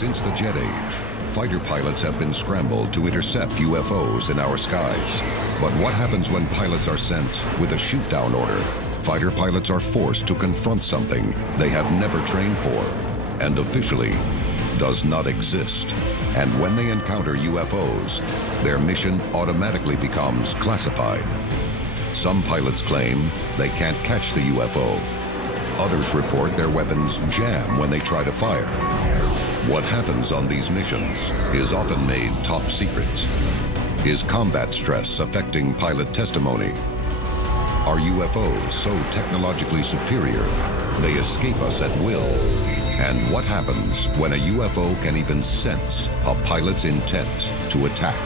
Since the jet age, fighter pilots have been scrambled to intercept UFOs in our skies. But what happens when pilots are sent with a shoot-down order? Fighter pilots are forced to confront something they have never trained for and officially does not exist. And when they encounter UFOs, their mission automatically becomes classified. Some pilots claim they can't catch the UFO. Others report their weapons jam when they try to fire. What happens on these missions is often made top secret. Is combat stress affecting pilot testimony? Are UFOs so technologically superior they escape us at will? And what happens when a UFO can even sense a pilot's intent to attack?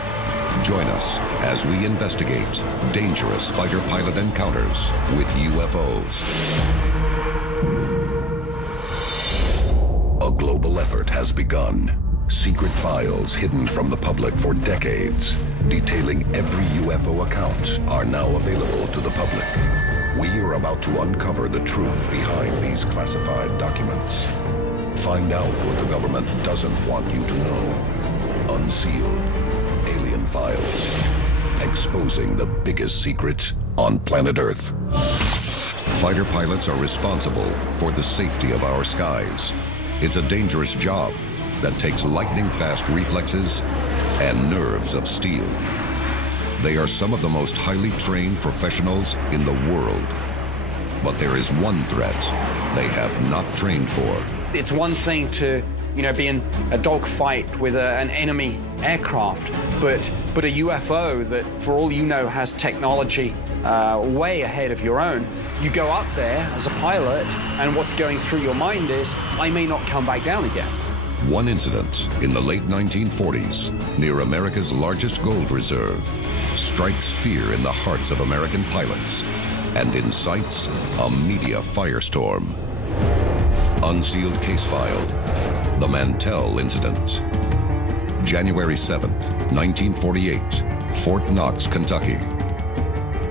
Join us as we investigate dangerous fighter-pilot encounters with UFOs. A global effort has begun. Secret files hidden from the public for decades, detailing every UFO account, are now available to the public. We are about to uncover the truth behind these classified documents. Find out what the government doesn't want you to know. Unsealed. Alien Files. Exposing the biggest secret on planet Earth. Fighter pilots are responsible for the safety of our skies. It's a dangerous job that takes lightning-fast reflexes and nerves of steel. They are some of the most highly trained professionals in the world. But there is one threat they have not trained for. It's one thing to, be in a dogfight with an enemy aircraft, but a UFO that, for all you know, has technology way ahead of your own. You go up there as a pilot, and what's going through your mind is, I may not come back down again. One incident in the late 1940s, near America's largest gold reserve, strikes fear in the hearts of American pilots and incites a media firestorm. Unsealed case file, the Mantell incident. January 7th, 1948, Fort Knox, Kentucky.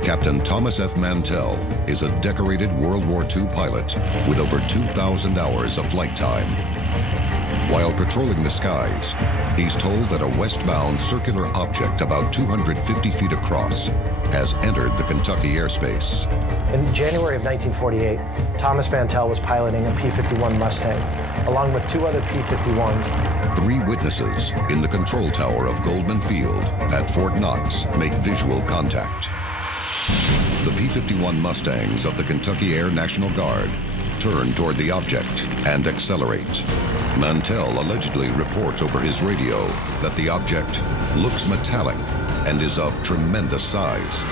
Captain Thomas F. Mantell is a decorated World War II pilot with over 2,000 hours of flight time. While patrolling the skies, he's told that a westbound circular object about 250 feet across has entered the Kentucky airspace. In January of 1948, Thomas Mantell was piloting a P-51 Mustang, along with two other P-51s. 3 witnesses in the control tower of Goldman Field at Fort Knox make visual contact. The P-51 Mustangs of the Kentucky Air National Guard turn toward the object and accelerate. Mantell allegedly reports over his radio that the object looks metallic and is of tremendous size.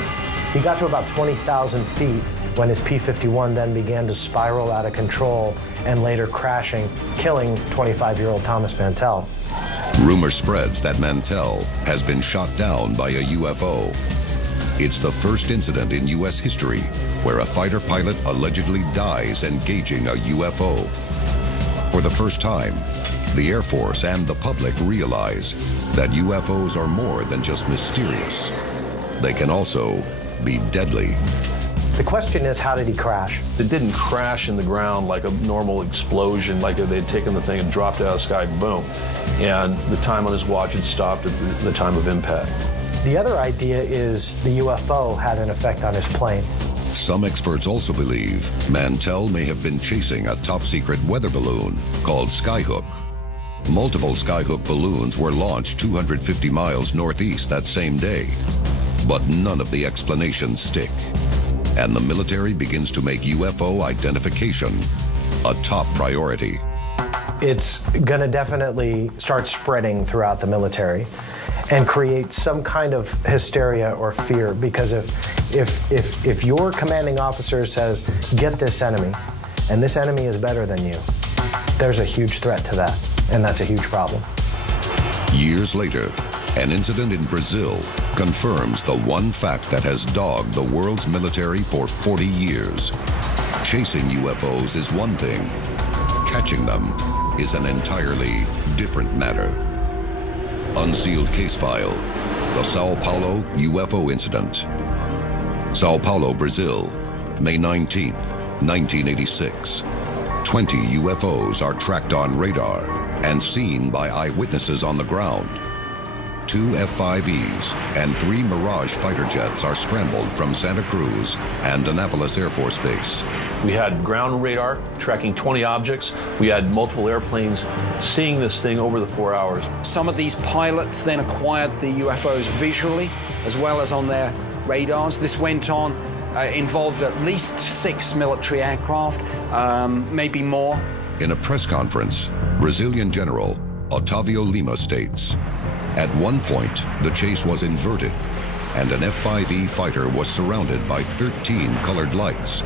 He got to about 20,000 feet when his P-51 then began to spiral out of control and later crashing, killing 25-year-old Thomas Mantell. Rumor spreads that Mantell has been shot down by a UFO. It's the first incident in U.S. history where a fighter pilot allegedly dies engaging a UFO. For the first time, the Air Force and the public realize that UFOs are more than just mysterious. They can also be deadly. The question is, how did he crash? It didn't crash in the ground like a normal explosion, like if they'd taken the thing and dropped it out of the sky, boom. And the time on his watch had stopped at the time of impact. The other idea is the UFO had an effect on his plane. Some experts also believe Mantell may have been chasing a top-secret weather balloon called Skyhook. Multiple Skyhook balloons were launched 250 miles northeast that same day, but none of the explanations stick. And the military begins to make UFO identification a top priority. It's going to definitely start spreading throughout the military and create some kind of hysteria or fear, because if your commanding officer says, get this enemy, and this enemy is better than you, there's a huge threat to that, and that's a huge problem. Years later, an incident in Brazil confirms the one fact that has dogged the world's military for 40 years. Chasing UFOs is one thing. Catching them is an entirely different matter. Unsealed case file, the Sao Paulo UFO incident. Sao Paulo, Brazil, May 19th, 1986. 20 UFOs are tracked on radar. and seen by eyewitnesses on the ground. 2 F-5Es and 3 Mirage fighter jets are scrambled from Santa Cruz and Annapolis Air Force Base. We had ground radar tracking 20 objects. We had multiple airplanes seeing this thing over the 4 hours. Some of these pilots then acquired the UFOs visually as well as on their radars. This went on, involved at least 6 military aircraft, maybe more. In a press conference, Brazilian General Otávio Lima states, "At one point, the chase was inverted, and an F-5E fighter was surrounded by 13 colored lights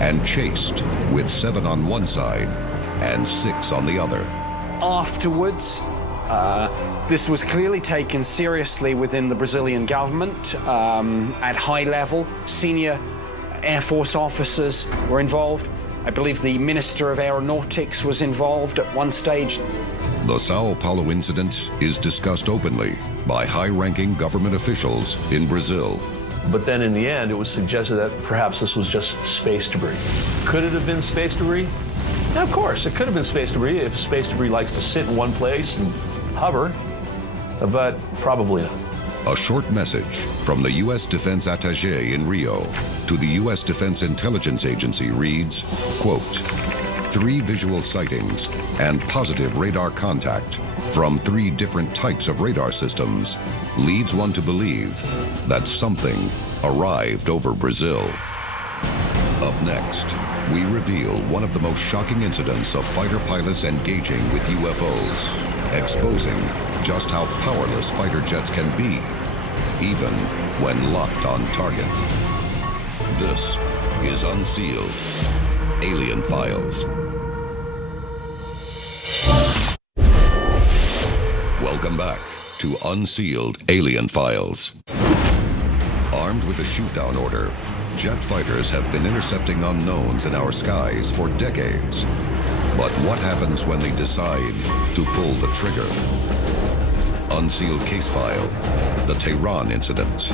and chased with 7 on one side and 6 on the other." Afterwards, this was clearly taken seriously within the Brazilian government at high level. Senior Air Force officers were involved. I believe the Minister of Aeronautics was involved at one stage. The Sao Paulo incident is discussed openly by high-ranking government officials in Brazil. But then in the end, it was suggested that perhaps this was just space debris. Could it have been space debris? Now, of course, it could have been space debris if space debris likes to sit in one place and hover, but probably not. A short message from the U.S. Defense Attaché in Rio to the U.S. Defense Intelligence Agency reads, quote, 3 visual sightings and positive radar contact from 3 different types of radar systems leads one to believe that something arrived over Brazil. Up next, we reveal one of the most shocking incidents of fighter pilots engaging with UFOs, exposing just how powerless fighter jets can be, even when locked on target. This is Unsealed, Alien Files. Welcome back to Unsealed Alien Files. Armed with a shoot-down order, jet fighters have been intercepting unknowns in our skies for decades. But what happens when they decide to pull the trigger? Unsealed case file, the Tehran incident.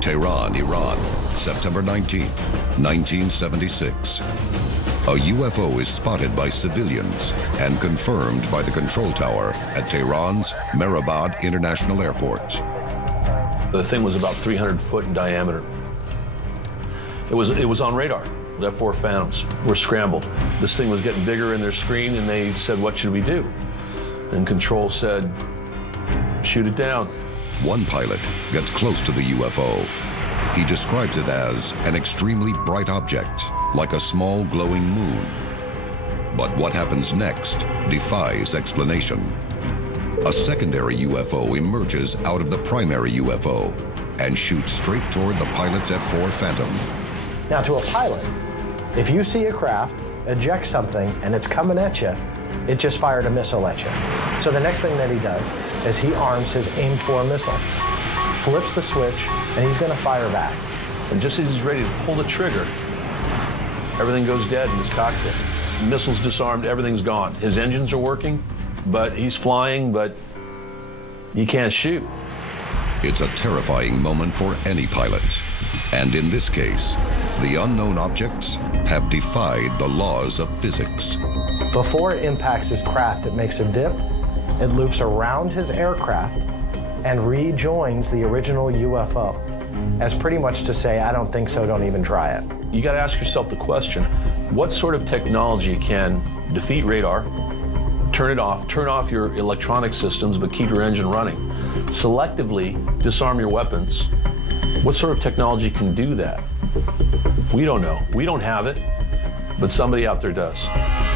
Tehran, Iran, September 19, 1976. A UFO is spotted by civilians and confirmed by the control tower at Tehran's Mehrabad International Airport. The thing was about 300 foot in diameter. It was on radar. The F-4 Phantoms were scrambled. This thing was getting bigger in their screen, and they said, "What should we do?" And control said, "Shoot it down." One pilot gets close to the UFO. He describes it as an extremely bright object, like a small glowing moon. But what happens next defies explanation. A secondary UFO emerges out of the primary UFO and shoots straight toward the pilot's F-4 Phantom. Now, to a pilot, if you see a craft eject something and it's coming at you, it just fired a missile at you. So the next thing that he does is he arms his AIM-4 missile, flips the switch, and he's going to fire back. And just as he's ready to pull the trigger, everything goes dead in his cockpit. Missiles disarmed, everything's gone. His engines are working, but he's flying, but he can't shoot. It's a terrifying moment for any pilot. And in this case, the unknown objects have defied the laws of physics. Before it impacts his craft, it makes a dip, it loops around his aircraft, and rejoins the original UFO, as pretty much to say, I don't think so, don't even try it. You got to ask yourself the question, what sort of technology can defeat radar, turn off your electronic systems, but keep your engine running, selectively disarm your weapons? What sort of technology can do that? We don't know. We don't have it, but somebody out there does.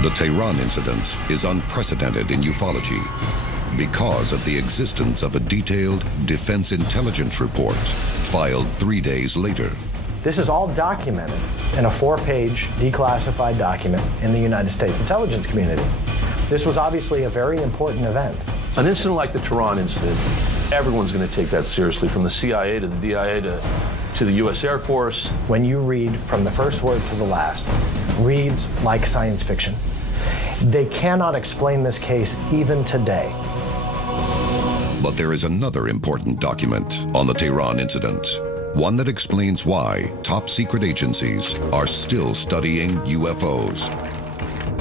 The Tehran incident is unprecedented in ufology because of the existence of a detailed defense intelligence report filed 3 days later. This is all documented in a 4-page declassified document in the United States intelligence community. This was obviously a very important event. An incident like the Tehran incident, everyone's going to take that seriously, from the CIA to the DIA to the U.S. Air Force. When you read from the first word to the last, reads like science fiction. They cannot explain this case even today. But there is another important document on the Tehran incident, one that explains why top secret agencies are still studying UFOs.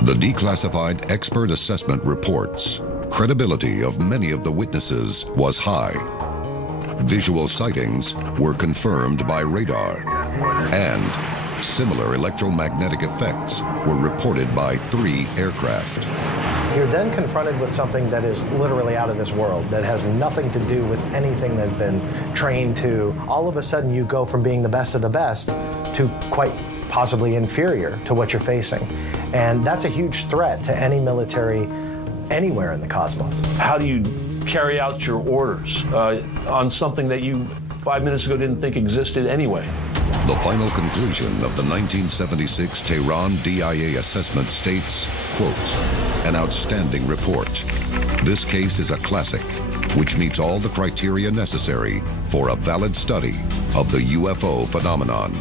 The declassified expert assessment reports credibility of many of the witnesses was high. Visual sightings were confirmed by radar, and similar electromagnetic effects were reported by 3 aircraft. You're then confronted with something that is literally out of this world, that has nothing to do with anything they've been trained to. All of a sudden, you go from being the best of the best to quite possibly inferior to what you're facing. And that's a huge threat to any military anywhere in the cosmos. How do you carry out your orders on something that you 5 minutes ago didn't think existed anyway? The final conclusion of the 1976 Tehran DIA assessment states, quote, "An outstanding report. This case is a classic, which meets all the criteria necessary for a valid study of the UFO phenomenon."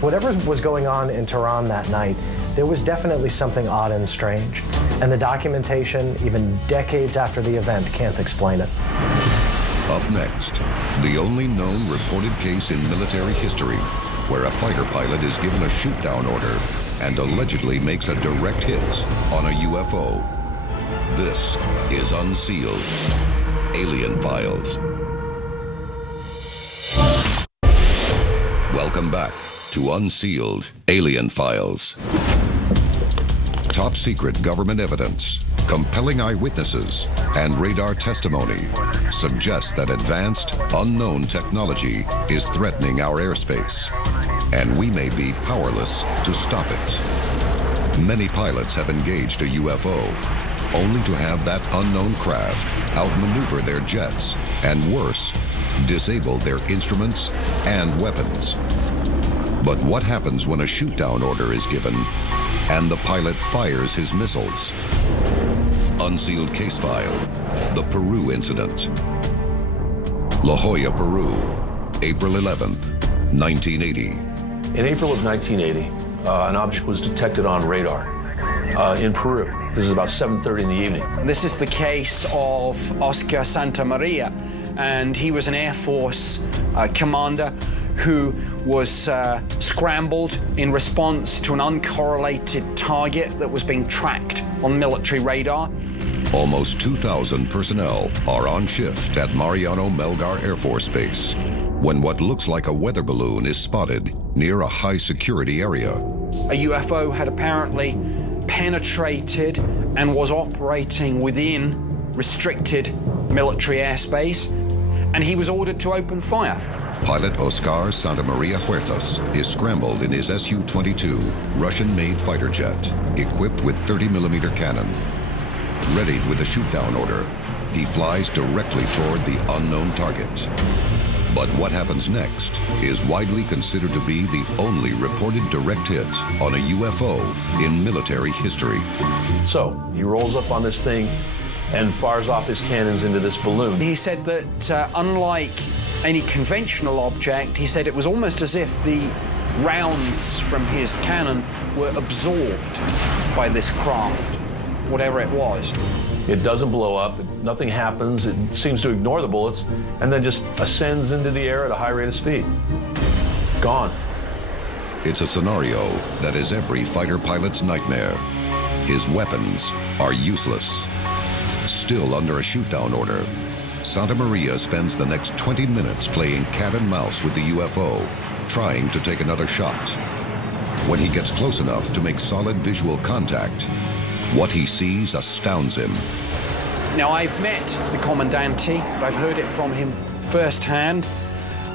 Whatever was going on in Tehran that night, there was definitely something odd and strange. And the documentation, even decades after the event, can't explain it. Up next, the only known reported case in military history where a fighter pilot is given a shoot-down order and allegedly makes a direct hit on a UFO. This is Unsealed, Alien Files. Welcome back to Unsealed, Alien Files. Top secret government evidence, compelling eyewitnesses, and radar testimony suggest that advanced, unknown technology is threatening our airspace, and we may be powerless to stop it. Many pilots have engaged a UFO, only to have that unknown craft outmaneuver their jets, and worse, disable their instruments and weapons. But what happens when a shoot-down order is given and the pilot fires his missiles? Unsealed case file, the Peru incident. La Jolla, Peru, April 11th, 1980. In April of 1980, an object was detected on radar in Peru. This is about 7:30 in the evening. This is the case of Oscar Santamaria, and he was an Air Force commander who was scrambled in response to an uncorrelated target that was being tracked on military radar. Almost 2,000 personnel are on shift at Mariano Melgar Air Force Base when what looks like a weather balloon is spotted near a high-security area. A UFO had apparently penetrated and was operating within restricted military airspace, and he was ordered to open fire. Pilot Oscar Santamaria Huertas is scrambled in his Su-22 Russian-made fighter jet, equipped with 30mm cannon. Readied with a shoot-down order, he flies directly toward the unknown target. But what happens next is widely considered to be the only reported direct hit on a UFO in military history. So he rolls up on this thing and fires off his cannons into this balloon. He said that unlike any conventional object, he said it was almost as if the rounds from his cannon were absorbed by this craft, whatever it was. It doesn't blow up, nothing happens, it seems to ignore the bullets, and then just ascends into the air at a high rate of speed. Gone. It's a scenario that is every fighter pilot's nightmare. His weapons are useless. Still under a shoot-down order, Santamaria spends the next 20 minutes playing cat and mouse with the UFO, trying to take another shot. When he gets close enough to make solid visual contact, what he sees astounds him. Now, I've met the Commandante, I've heard it from him firsthand.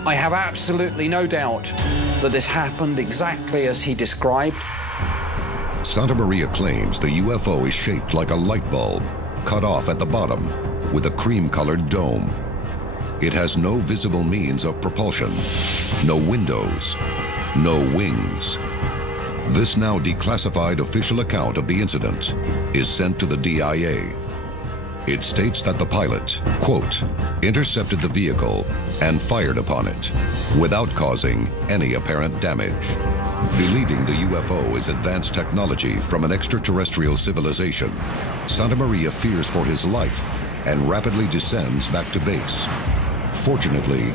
I have absolutely no doubt that this happened exactly as he described. Santamaria claims the UFO is shaped like a light bulb, cut off at the bottom, with a cream-colored dome. It has no visible means of propulsion, no windows, no wings. This now declassified official account of the incident is sent to the DIA. It states that the pilot, quote, intercepted the vehicle and fired upon it without causing any apparent damage. Believing the UFO is advanced technology from an extraterrestrial civilization, Santamaria fears for his life and rapidly descends back to base. Fortunately,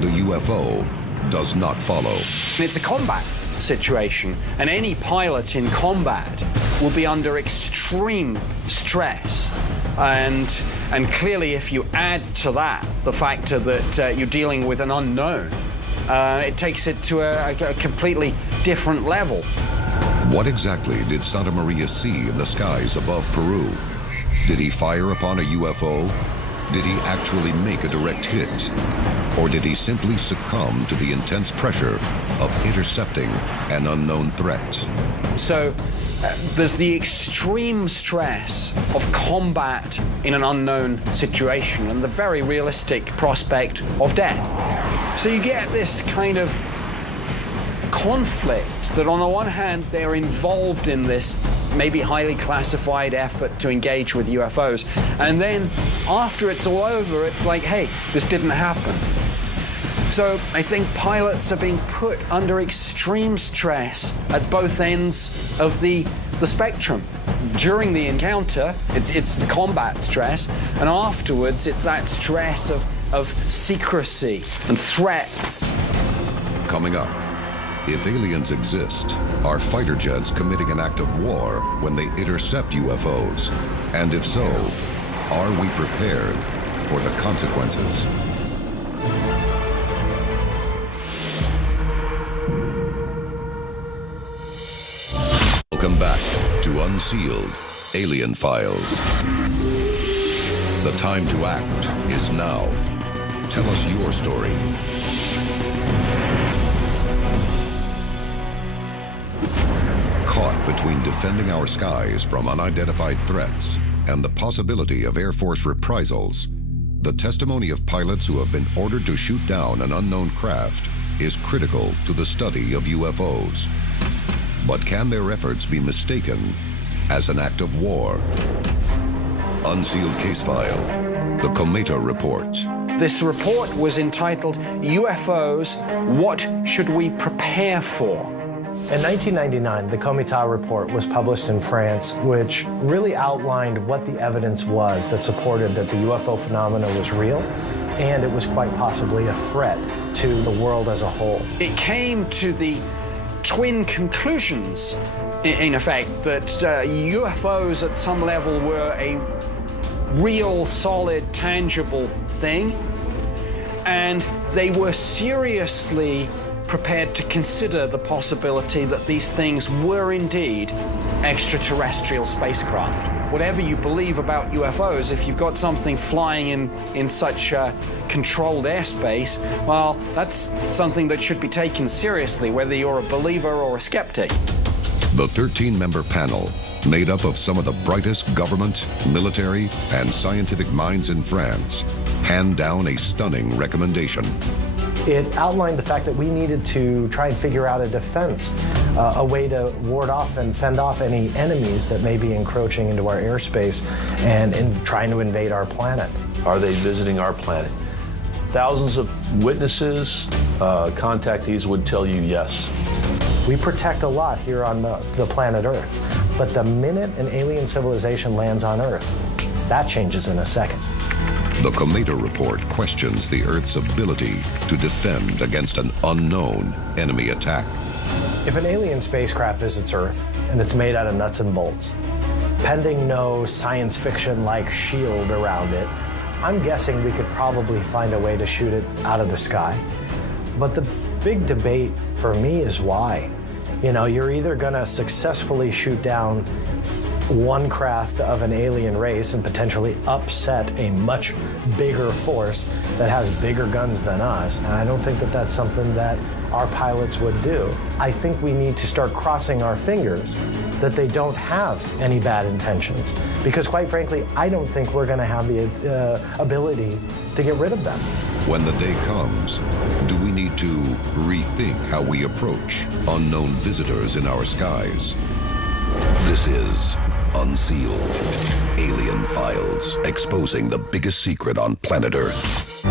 the UFO does not follow. It's a combat situation. And any pilot in combat will be under extreme stress. And clearly, if you add to that the factor that you're dealing with an unknown, it takes it to a completely different level. What exactly did Santa Maria see in the skies above Peru? Did he fire upon a UFO? Did he actually make a direct hit? Or did he simply succumb to the intense pressure of intercepting an unknown threat? So there's the extreme stress of combat in an unknown situation and the very realistic prospect of death. So you get this kind of conflict that on the one hand they're involved in this maybe highly classified effort to engage with UFOs, and then after it's all over it's like, hey, this didn't happen. So I think pilots are being put under extreme stress at both ends of the spectrum. During the encounter, it's the combat stress, and afterwards it's that stress of secrecy and threats. Coming up, if aliens exist, are fighter jets committing an act of war when they intercept UFOs? And if so, are we prepared for the consequences? Welcome back to Unsealed, Alien Files. The time to act is now. Tell us your story. Caught between defending our skies from unidentified threats and the possibility of Air Force reprisals, the testimony of pilots who have been ordered to shoot down an unknown craft is critical to the study of UFOs. But can their efforts be mistaken as an act of war? Unsealed case file, the Cometa Report. This report was entitled UFOs, What Should We Prepare For? In 1999, the Cometa Report was published in France, which really outlined what the evidence was that supported that the UFO phenomena was real, and it was quite possibly a threat to the world as a whole. It came to the twin conclusions, in effect, that UFOs at some level were a real, solid, tangible thing, and they were seriously prepared to consider the possibility that these things were indeed extraterrestrial spacecraft. Whatever you believe about UFOs, if you've got something flying in such controlled airspace, well, that's something that should be taken seriously, whether you're a believer or a skeptic. The 13-member panel, made up of some of the brightest government, military, and scientific minds in France, hand down a stunning recommendation. It outlined the fact that we needed to try and figure out a defense, a way to ward off and fend off any enemies that may be encroaching into our airspace and trying to invade our planet. Are they visiting our planet? Thousands of witnesses, contactees would tell you yes. We protect a lot here on the planet Earth, but the minute an alien civilization lands on Earth, that changes in a second. The Cometa Report questions the Earth's ability to defend against an unknown enemy attack. If an alien spacecraft visits Earth and it's made out of nuts and bolts, pending no science fiction-like shield around it, I'm guessing we could probably find a way to shoot it out of the sky. But the big debate for me is why. You know, you're either gonna successfully shoot down one craft of an alien race and potentially upset a much bigger force that has bigger guns than us. And I don't think that that's something that our pilots would do. I think we need to start crossing our fingers that they don't have any bad intentions. Because quite frankly, I don't think we're gonna have the ability to get rid of them. When the day comes, do we need to rethink how we approach unknown visitors in our skies? This is Unsealed, Alien Files, exposing the biggest secret on planet Earth.